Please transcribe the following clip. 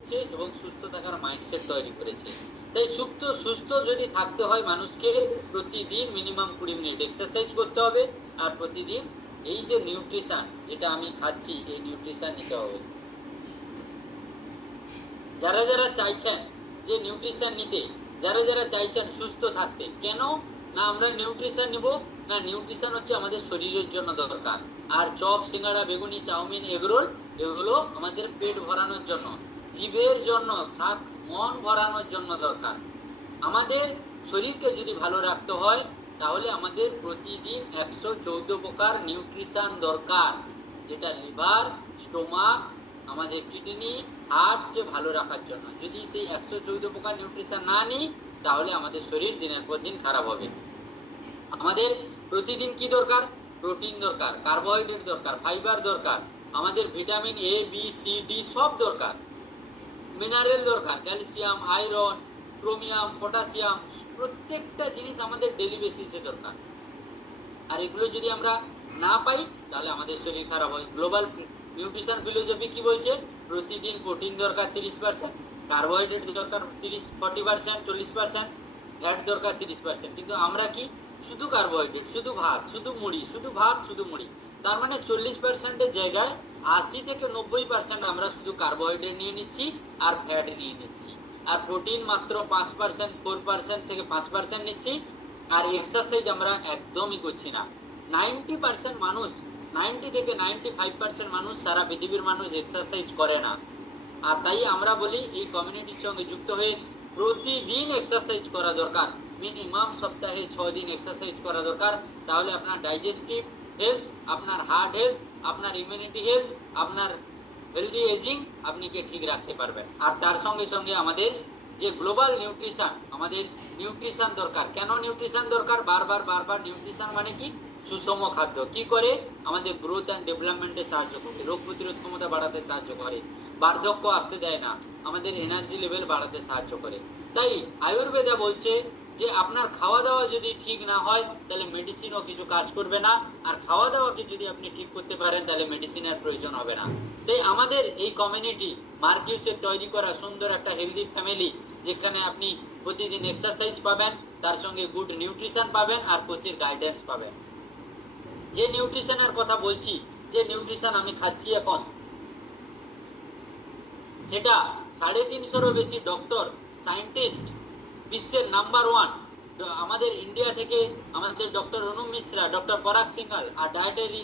এবং সুস্থ থাকার মাইন্ডসেট তৈরি করেছে। তাই সুস্থ যদি থাকতে হয় মানুষকে প্রতিদিন মিনিমাম 20 মিনিট এক্সারসাইজ করতে হবে, আর প্রতিদিন এই যে নিউট্রিশন যেটা আমি খাচ্ছি এই নিউট্রিশন নিতে হবে। যারা যারা চাইছেন যে নিউট্রিশন নিতে, যারা যারা চাইছেন সুস্থ থাকতে, কেন না আমরা নিউট্রিশন নিব না, নিউট্রিশন হচ্ছে আমাদের শরীরের জন্য দরকার। আর চপ সিঙ্গাড়া বেগুনি চাউমিন এগরোল এগুলো আমাদের পেট ভরানোর জন্য, জীবের জন্য, সাত মন ভরানোর জন্য দরকার। আমাদের শরীরকে যদি ভালো রাখতে হয় তাহলে আমাদের প্রতিদিন 114 প্রকার নিউট্রিশন দরকার, যেটা লিভার, স্টোমাক, আমাদের কিডনি, হার্টকে ভালো রাখার জন্য। যদি সেই 114 প্রকার নিউট্রিশন না নিই তাহলে আমাদের শরীর দিনের পর দিন খারাপ হবে। আমাদের প্রতিদিন কি দরকার? প্রোটিন দরকার, কার্বোহাইড্রেট দরকার, ফাইবার দরকার, আমাদের vitamin A B C D সব দরকার, মিনারেল দরকার, ক্যালসিয়াম, আয়রন, ক্রোমিয়াম, পটাশিয়াম, প্রত্যেকটা জিনিস আমাদের ডেলি বেসিসে দরকার। আর এগুলো যদি আমরা না পাই তাহলে আমাদের শরীর খারাপ হয়। গ্লোবাল নিউট্রিশন ফিলোসফি কি বলছে? প্রতিদিন প্রোটিন দরকার 30%, কার্বোহাইড্রেট দরকার 40%, 40%, ফ্যাট দরকার 30%। কিন্তু আমরা কি শুধু কার্বোহাইড্রেট, শুধু ভাত, শুধু মুড়ি, শুধু ভাত, শুধু মুড়ি। তার মানে 40%-এর জায়গায় 80 থেকে 90% আমরা শুধু কার্বোহাইড্রেট নিয়ে নিচ্ছি আর ফ্যাট নিয়ে নিচ্ছি। আর প্রোটিন মাত্র 5%, 4% থেকে 5% নিচ্ছি। আর এক্সারসাইজ আমরা একদমই করছি না। 90% মানুষ, 90 থেকে 95% মানুষ, সারা পৃথিবীর মানুষ এক্সারসাইজ করে না। আর তাই আমরা বলি এই কমিউনিটির সঙ্গে যুক্ত হয়ে প্রতিদিন এক্সারসাইজ করা দরকার, মিনিমাম সপ্তাহে 6 দিন এক্সারসাইজ করা দরকার। তাহলে আপনার ডাইজেস্টিভ হেলথ, আপনার হার্ট হেলথ, আপনার ইমিউনিটি হেলথ, আপনার হেলদি এজিং আপনি কে ঠিক রাখতে পারবেন। আর তার সঙ্গে সঙ্গে আমাদের যে গ্লোবাল নিউট্রিশন, আমাদের নিউট্রিশন দরকার। কেন নিউট্রিশন দরকার? বারবার বারবার নিউট্রিশন মানে কি? সুষম খাদ্য। কি করে? আমাদের গ্রোথ অ্যান্ড ডেভেলপমেন্টে সাহায্য করে, রোগ প্রতিরোধ ক্ষমতা বাড়াতে সাহায্য করে, বার্ধক্য আসতে দেয় না, আমাদের এনার্জি লেভেল বাড়াতে সাহায্য করে। তাই আয়ুর্বেদা বলছে যে আপনার খাওয়া দাওয়া যদি ঠিক না হয় তাহলে মেডিসিনও কিছু কাজ করবে না, আর খাওয়া দাওয়াকে যদি আপনি ঠিক করতে পারেন তাহলে মেডিসিনের প্রয়োজন হবে না। তাই আমাদের এই কমিউনিটি মার্কিউসের তৈরি করা সুন্দর একটা হেলদি ফ্যামিলি, যেখানে আপনি প্রতিদিন এক্সারসাইজ পাবেন, তার সঙ্গে গুড নিউট্রিশন পাবেন, আর কোচের গাইডেন্স পাবেন। যে নিউট্রিশনের কথা বলছি, যে নিউট্রিশন আমি খাচ্ছি এখন, সেটা 350-এরও বেশি ডক্টর, সায়েন্টিস্ট, বিশ্বের নাম্বার 1 আমাদের ইন্ডিয়া থেকে আমাদের ডক্টর অনুপ মিশ্রা, ডক্টর পরাগ সিংহাল, আর ডায়েটারি